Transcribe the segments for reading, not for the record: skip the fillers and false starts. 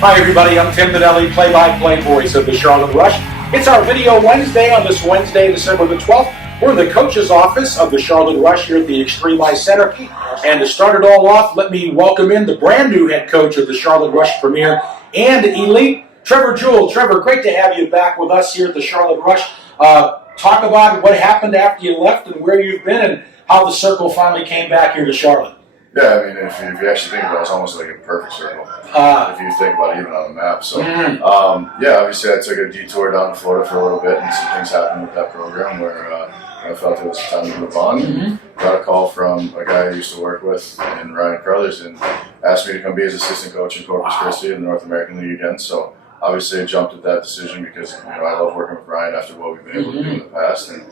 Hi everybody, I'm Tim Donnelly, play-by-play voice of the Charlotte Rush. It's our Video Wednesday on this Wednesday, December the 12th. We're in the coach's office of the Charlotte Rush here at the Extreme Ice Center. And to start it all off, let me welcome in the brand new head coach of the Charlotte Rush Premier and Elite, Trevor Jewell. Trevor, great to have you back with us here at the Charlotte Rush. Talk about what happened after you left and where you've been and how the circle finally came back here to Charlotte. Yeah, I mean, if you actually think about it, it's almost like a perfect circle. If you think about it, even on the map. So, yeah, obviously I took a detour down to Florida for a little bit, and some things happened with that program where I felt it was time to move on. Got a call from a guy I used to work with, and Ryan Carruthers, and asked me to come be his assistant coach in Corpus Christi in the North American League again. So, obviously I jumped at that decision because I love working with Ryan after what we've been able to do in the past, and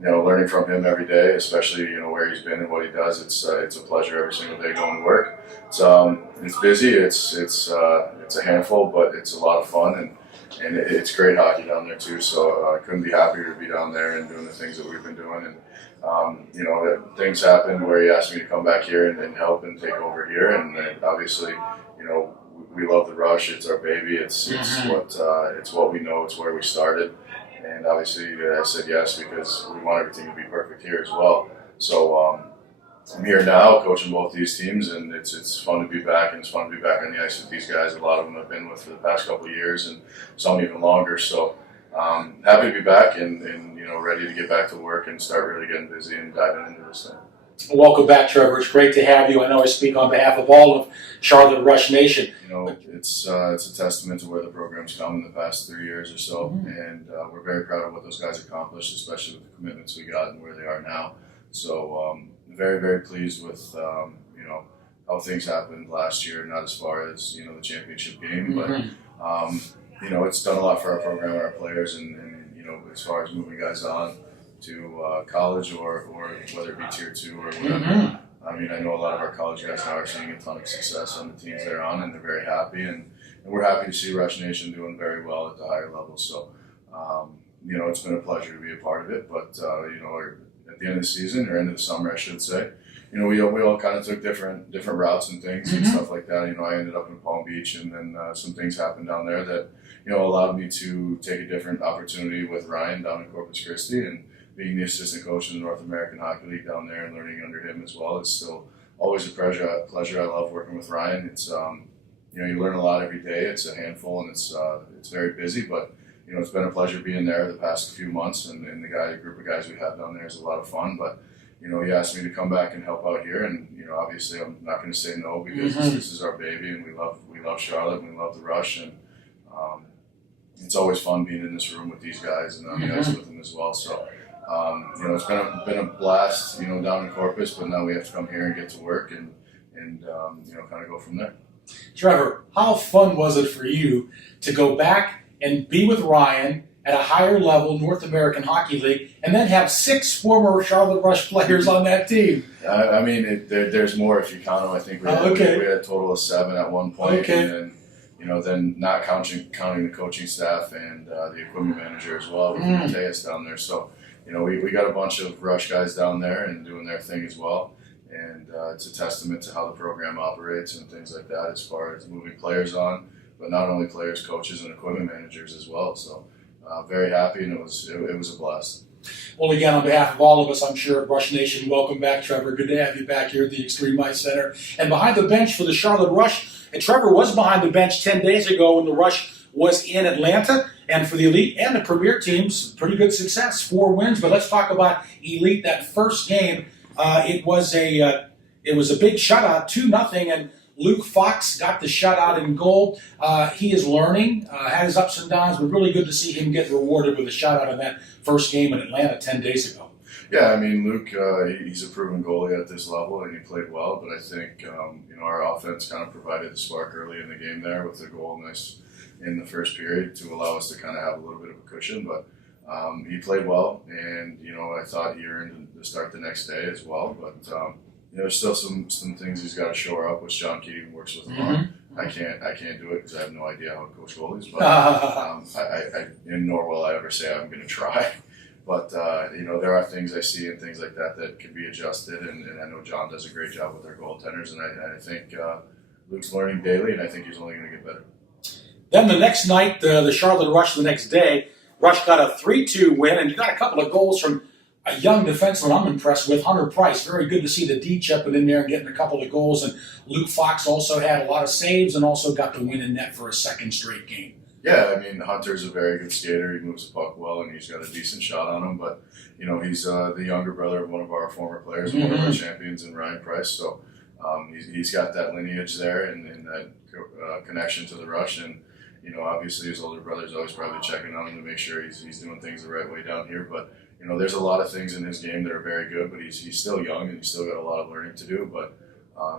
learning from him every day, especially where he's been and what he does. It's a pleasure every single day going to work. It's busy. It's a handful, but it's a lot of fun, and it's great hockey down there too. So I couldn't be happier to be down there and doing the things that we've been doing. And things happened where he asked me to come back here and help and take over here. And obviously, we love the Rush. It's our baby. It's what we know. It's where we started. And obviously, I said yes because we want everything to be perfect here as well. So I'm here now, coaching both these teams, and it's fun to be back, and it's fun to be back on the ice with these guys. A lot of them I've been with for the past couple of years, and some even longer. So happy to be back and ready to get back to work and start really getting busy and diving into this thing. Welcome back, Trevor. It's great to have you. I know I speak on behalf of all of Charlotte Rush Nation. It's a testament to where the program's come in the past 3 years or so, and we're very proud of what those guys accomplished, especially with the commitments we got and where they are now. So very, very pleased with how things happened last year. Not as far as the championship game, but it's done a lot for our program and our players, and as far as moving guys on to college or whether it be tier 2 or whatever. I mean, I know a lot of our college guys now are seeing a ton of success on the teams they're on, and they're very happy, and we're happy to see Rush Nation doing very well at the higher level. So, it's been a pleasure to be a part of it. But at the end of the season or end of the summer, I should say, we all kind of took different routes and things and stuff like that. I ended up in Palm Beach, and then some things happened down there that allowed me to take a different opportunity with Ryan down in Corpus Christi, and being the assistant coach in the North American Hockey League down there and learning under him as well. It's still always a pleasure. I love working with Ryan. It's you learn a lot every day. It's a handful, and it's very busy, but it's been a pleasure being there the past few months, and the group of guys we have down there is a lot of fun. But he asked me to come back and help out here, and obviously I'm not going to say no because this is our baby, and we love Charlotte, and we love the Rush, and it's always fun being in this room with these guys and on the ice with them as well. So. It's been a blast, down in Corpus, but now we have to come here and get to work and kind of go from there. Trevor, how fun was it for you to go back and be with Ryan at a higher level North American Hockey League and then have 6 former Charlotte Rush players on that team? I mean, there's more if you count them. I think we had a total of 7 at one point. And then, then not counting the coaching staff and the equipment manager as well with Mateus down there. So, we got a bunch of Rush guys down there and doing their thing as well. And it's a testament to how the program operates and things like that as far as moving players on, but not only players, coaches, and equipment managers as well. So very happy, and it was a blast. Well, again, on behalf of all of us, I'm sure at Rush Nation, welcome back, Trevor. Good to have you back here at the Extreme Ice Center. And behind the bench for the Charlotte Rush, and Trevor was behind the bench 10 days ago when the Rush was in Atlanta. And for the Elite and the Premier teams, pretty good success, 4 wins. But let's talk about Elite. That first game, it was a big shutout, 2-0, and Luke Fox got the shutout in goal. He is learning, had his ups and downs, but really good to see him get rewarded with a shutout in that first game in Atlanta 10 days ago. Yeah, I mean, Luke, he's a proven goalie at this level, and he played well. But I think our offense kind of provided the spark early in the game there with the goal in the first period to allow us to kind of have a little bit of a cushion. But he played well, and I thought he earned the start the next day as well. But there's still some things he's got to shore up, which John Keating works with him on. I can't do it because I have no idea how to coach goalies. But nor will I ever say I'm going to try. But there are things I see and things like that can be adjusted, and I know John does a great job with their goaltenders, and I think Luke's learning daily, and I think he's only going to get better. Then the next night, the Charlotte Rush the next day, Rush got a 3-2 win, and you got a couple of goals from a young defenseman I'm impressed with, Hunter Price. Very good to see the D chipping in there and getting a couple of goals. And Luke Fox also had a lot of saves and also got the win in net for a second straight game. Yeah, I mean, Hunter's a very good skater. He moves the puck well, and he's got a decent shot on him. But, you know, he's the younger brother of one of our former players, one of our champions, in Ryan Price. So he's got that lineage there and that connection to the Rush. And, you know, obviously his older brother's always probably checking on him to make sure he's doing things the right way down here. But, you know, there's a lot of things in his game that are very good, but he's still young and he's still got a lot of learning to do. But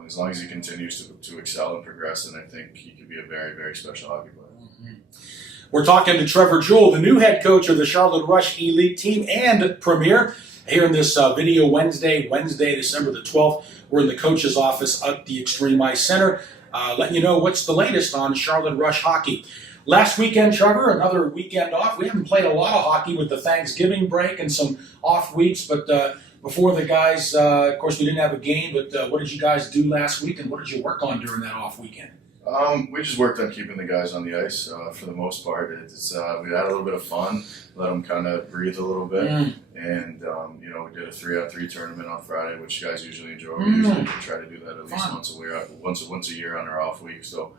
as long as he continues to excel and progress, then I think he could be a very, very special hockey player. We're talking to Trevor Jewell, the new head coach of the Charlotte Rush Elite team and Premier. Here in this video Wednesday, December the 12th, we're in the coach's office at the Extreme Ice Center, letting you know what's the latest on Charlotte Rush hockey. Last weekend, Trevor, another weekend off. We haven't played a lot of hockey with the Thanksgiving break and some off weeks, but before the guys, of course, we didn't have a game, but what did you guys do last week, and what did you work on during that off weekend? We just worked on keeping the guys on the ice for the most part. We had a little bit of fun, let them kind of breathe a little bit, and you know, we did a 3-on-3 tournament on Friday, which guys usually enjoy. We usually try to do that at least once a year on our off week. So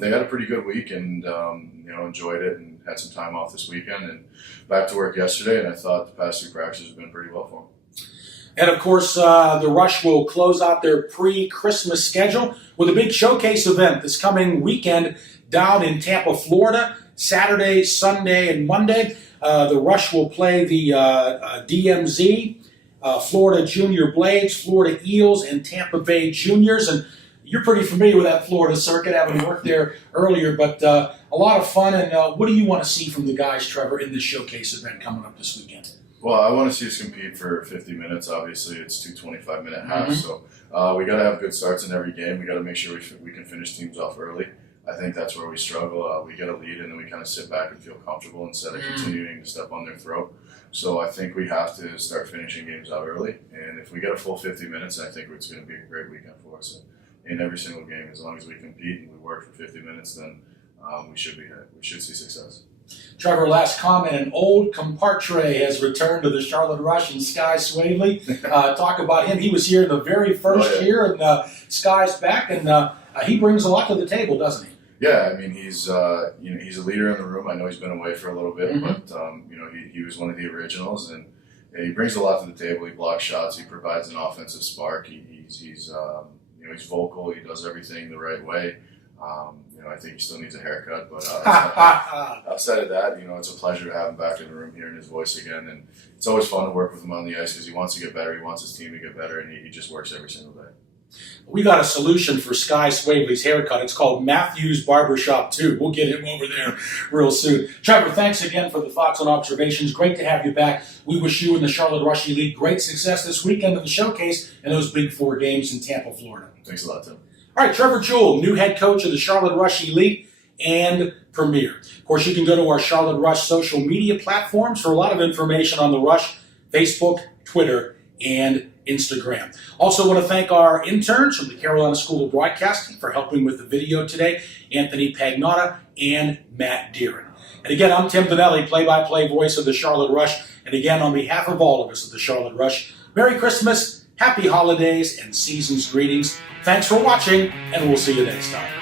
they had a pretty good week, and you know, enjoyed it and had some time off this weekend, and back to work yesterday. And I thought the past 3 practices have been pretty well for them. And, of course, the Rush will close out their pre-Christmas schedule with a big showcase event this coming weekend down in Tampa, Florida, Saturday, Sunday, and Monday. The Rush will play the DMZ, Florida Junior Blades, Florida Eels, and Tampa Bay Juniors. And you're pretty familiar with that Florida circuit, having worked there earlier, but a lot of fun. And what do you want to see from the guys, Trevor, in this showcase event coming up this weekend? Well, I want to see us compete for 50 minutes. Obviously, it's 2 25-minute halves, so we got to have good starts in every game. We got to make sure we can finish teams off early. I think that's where we struggle. We get a lead, and then we kind of sit back and feel comfortable instead of continuing to step on their throat. So I think we have to start finishing games out early, and if we get a full 50 minutes, I think it's going to be a great weekend for us. In every single game, as long as we compete and we work for 50 minutes, then we should see success. Trevor, last comment, an old compadre has returned to the Charlotte Rush, and Sky Swavely. Talk about him. He was here the very first year, and Sky's back, and he brings a lot to the table, doesn't he? Yeah, I mean, he's you know, he's a leader in the room. I know he's been away for a little bit, but you know, he was one of the originals, and he brings a lot to the table. He blocks shots. He provides an offensive spark. He's you know, he's vocal. He does everything the right way. You know, I think he still needs a haircut, but outside of that, you know, it's a pleasure to have him back in the room, hearing his voice again, and it's always fun to work with him on the ice because he wants to get better, he wants his team to get better, and he just works every single day. We got a solution for Sky Swavely's haircut. It's called Matthews Barbershop 2. We'll get him over there real soon. Trevor, thanks again for the thoughts and observations. Great to have you back. We wish you and the Charlotte Rush Elite great success this weekend in the showcase and those big 4 games in Tampa, Florida. Thanks a lot, Tim. All right, Trevor Jewell, new head coach of the Charlotte Rush Elite and Premier. Of course, you can go to our Charlotte Rush social media platforms for a lot of information on the Rush, Facebook, Twitter, and Instagram. Also want to thank our interns from the Carolina School of Broadcasting for helping with the video today, Anthony Pagnotta and Matt Deeren. And again, I'm Tim Donnelly, play-by-play voice of the Charlotte Rush. And again, on behalf of all of us at the Charlotte Rush, Merry Christmas, Happy Holidays, and Season's greetings. Thanks for watching, and we'll see you next time.